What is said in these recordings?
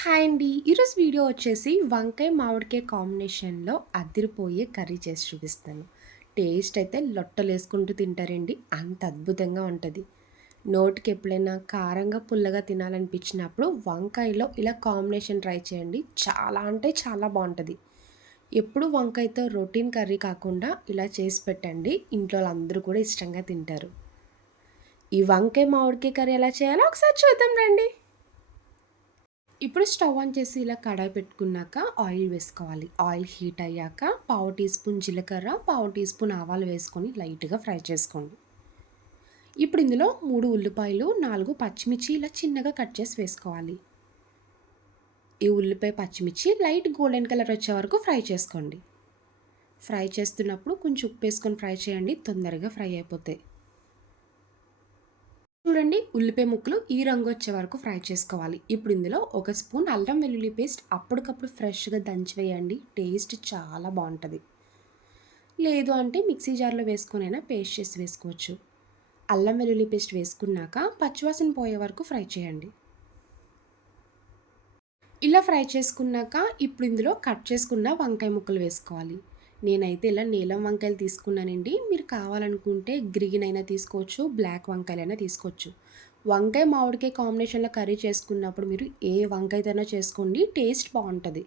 Hi అండి. ఈరోజు video వచ్చేసి వంకాయ మామిడికాయ కాంబినేషన్లో అదిరిపోయే కర్రీ చేసి చూపిస్తాను. టేస్ట్ అయితే లొట్టలు వేసుకుంటూ తింటారండి. అంత అద్భుతంగా ఉంటుంది. నోటికి ఎప్పుడైనా కారంగా పుల్లగా తినాలనిపించినప్పుడు వంకాయలో ఇలా కాంబినేషన్ ట్రై చేయండి. చాలా అంటే చాలా బాగుంటుంది. ఎప్పుడు వంకాయతో రొటీన్ కర్రీ కాకుండా ఇలా చేసి పెట్టండి. ఇంట్లో అందరూ కూడా ఇష్టంగా తింటారు. ఈ వంకాయ మామిడికాయ కర్రీ ఎలా చేయాలో ఒకసారి చూద్దాం రండి. ఇప్పుడు స్టవ్ ఆన్ చేసి ఇలా కడాయి పెట్టుకున్నాక ఆయిల్ వేసుకోవాలి. ఆయిల్ హీట్ అయ్యాక పావు టీ స్పూన్ జీలకర్ర పావు టీ స్పూన్ ఆవాలు వేసుకొని లైట్గా ఫ్రై చేసుకోండి. ఇప్పుడు ఇందులో మూడు ఉల్లిపాయలు నాలుగు పచ్చిమిర్చి ఇలా చిన్నగా కట్ చేసి వేసుకోవాలి. ఈ ఉల్లిపాయ పచ్చిమిర్చి లైట్ గోల్డెన్ కలర్ వచ్చే వరకు ఫ్రై చేసుకోండి. ఫ్రై చేస్తున్నప్పుడు కొంచెం ఉప్పు వేసుకొని ఫ్రై చేయండి తొందరగా ఫ్రై అయిపోతాయి. చూడండి ఉల్లిపాయ ముక్కలు ఈ రంగు వచ్చే వరకు ఫ్రై చేసుకోవాలి. ఇప్పుడు ఇందులో ఒక స్పూన్ అల్లం వెల్లుల్లి పేస్ట్ అప్పటికప్పుడు ఫ్రెష్గా దంచి వేయండి. టేస్ట్ చాలా బాగుంటుంది. లేదు అంటే మిక్సీ జార్లో వేసుకొనైనా పేస్ట్ చేసి వేసుకోవచ్చు. అల్లం వెల్లుల్లి పేస్ట్ వేసుకున్నాక పచ్చివాసన పోయే వరకు ఫ్రై చేయండి. ఇలా ఫ్రై చేసుకున్నాక ఇప్పుడు ఇందులో కట్ చేసుకున్న వంకాయ ముక్కలు వేసుకోవాలి. నేనైతే ఇలా నీలం వంకాయలు తీసుకున్నానండి. మీరు కావాలనుకుంటే గ్రీన్ అయినా తీసుకోవచ్చు బ్లాక్ వంకాయలైనా తీసుకోవచ్చు. వంకాయ మామిడికాయ కాంబినేషన్లో కర్రీ చేసుకున్నప్పుడు మీరు ఏ వంకాయతోనైనా చేసుకోండి టేస్ట్ బాగుంటుంది.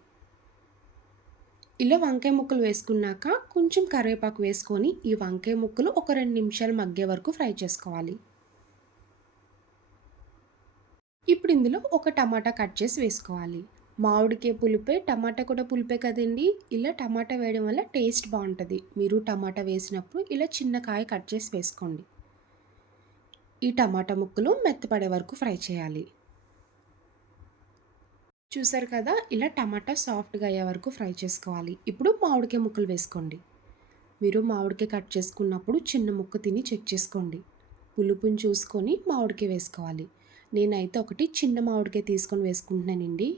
ఇలా వంకాయ ముక్కలు వేసుకున్నాక కొంచెం కరివేపాకు వేసుకొని ఈ వంకాయ ముక్కలు ఒక రెండు నిమిషాలు మగ్గే వరకు ఫ్రై చేసుకోవాలి. ఇప్పుడు ఇందులో ఒక టమాటా కట్ చేసి వేసుకోవాలి. మామిడికాయ పులిపే టమాటా కూడా పులిపే కదండి. ఇలా టమాటా వేయడం వల్ల టేస్ట్ బాగుంటుంది. మీరు టమాటా వేసినప్పుడు ఇలా చిన్న కాయ కట్ చేసి వేసుకోండి. ఈ టమాటా ముక్కలు మెత్తపడే వరకు ఫ్రై చేయాలి. చూసారు కదా ఇలా టమాటా సాఫ్ట్గా అయ్యే వరకు ఫ్రై చేసుకోవాలి. ఇప్పుడు మామిడికాయ ముక్కలు వేసుకోండి. మీరు మామిడికాయ కట్ చేసుకున్నప్పుడు చిన్న ముక్క తిని చెక్ చేసుకోండి. పులుపుని చూసుకొని మామిడికాయ వేసుకోవాలి. నేనైతే ఒకటి చిన్న మామిడికాయ తీసుకొని వేసుకుంటున్నానండి.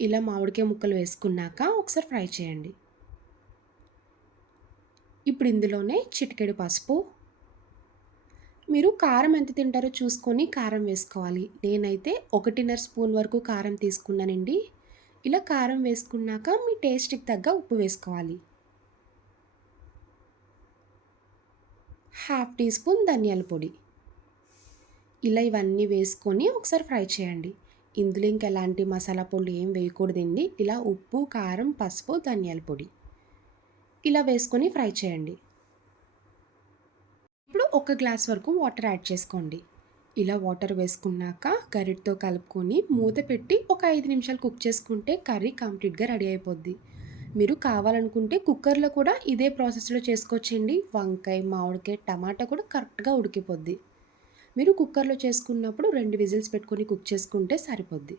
ఇలా మామిడికాయ ముక్కలు వేసుకున్నాక ఒకసారి ఫ్రై చేయండి. ఇప్పుడు ఇందులోనే చిటికెడు పసుపు. మీరు కారం ఎంత తింటారో చూసుకొని కారం వేసుకోవాలి. నేనైతే ఒకటిన్నర స్పూన్ వరకు కారం తీసుకున్నానండి. ఇలా కారం వేసుకున్నాక మీ టేస్ట్కి తగ్గ ఉప్పు వేసుకోవాలి. హాఫ్ టీ స్పూన్ ధనియాల పొడి. ఇలా ఇవన్నీ వేసుకొని ఒకసారి ఫ్రై చేయండి. ఇందులో ఇంకా ఎలాంటి మసాలా పొడి ఏం వేయకూడదండి. ఇలా ఉప్పు కారం పసుపు ధనియాల పొడి. ఇలా వేసుకొని ఫ్రై చేయండి. ఇప్పుడు ఒక గ్లాస్ వరకు వాటర్ యాడ్ చేసుకోండి. ఇలా వాటర్ వేసుకున్నాక గరిటతో కలుపుకొని మూత పెట్టి ఒక ఐదు నిమిషాలు కుక్ చేసుకుంటే కర్రీ కంప్లీట్గా రెడీ అయిపోద్ది. మీరు కావాలనుకుంటే కుక్కర్లో కూడా ఇదే ప్రాసెస్లో చేసుకోవచ్చండి. వంకాయ మామిడికాయ టమాటా కూడా కరెక్ట్గా ఉడికిపోద్ది. మీరు కుక్కర్లో చేసుకున్నప్పుడు రెండు విజిల్స్ పెట్టుకొని కుక్ చేసుకుంటే సరిపోద్ది.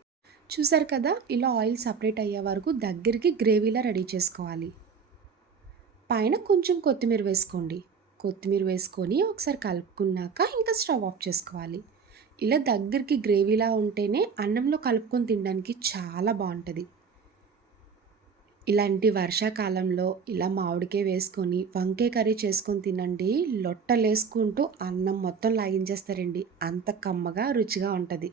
చూసారు కదా ఇలా ఆయిల్ సపరేట్ అయ్యే వరకు దగ్గరికి గ్రేవీలా రెడీ చేసుకోవాలి. పైన కొంచెం కొత్తిమీర వేసుకోండి. కొత్తిమీర వేసుకొని ఒకసారి కలుపుకున్నాక ఇంకా స్టవ్ ఆఫ్ చేసుకోవాలి. ఇలా దగ్గరికి గ్రేవీలా ఉంటేనే అన్నంలో కలుపుకొని తినడానికి చాలా బాగుంటుంది. ఇలాంటి వర్షాకాలంలో ఇలా మామిడికాయ వేసుకొని వంకాయ కర్రీ చేసుకొని తినండి. లొట్టలేసుకుంటూ అన్నం మొత్తం లాగించేస్తారండి. అంత కమ్మగా రుచిగా ఉంటుంది.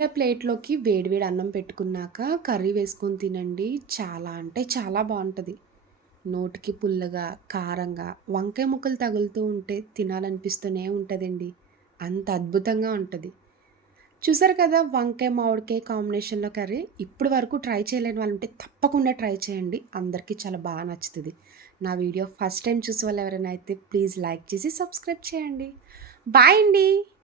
ప్లేట్లోకి వేడివేడి అన్నం పెట్టుకున్నాక కర్రీ వేసుకొని తినండి. చాలా అంటే చాలా బాగుంటుంది. నోటికి పుల్లగా కారంగా వంకాయ ముక్కలు తగులుతూ ఉంటే తినాలనిపిస్తూనే ఉంటుందండి. అంత అద్భుతంగా ఉంటుంది. చూసారు కదా వంకాయ మామిడికాయ కాంబినేషన్లో కర్రీ. ఇప్పుడు వరకు ట్రై చేయలేని వాళ్ళు ఉంటే తప్పకుండా ట్రై చేయండి. అందరికీ చాలా బాగా నచ్చుతుంది. నా వీడియో ఫస్ట్ టైం చూసే వాళ్ళు ఎవరైనా అయితే ప్లీజ్ లైక్ చేసి సబ్స్క్రైబ్ చేయండి. బాయ్ అండి!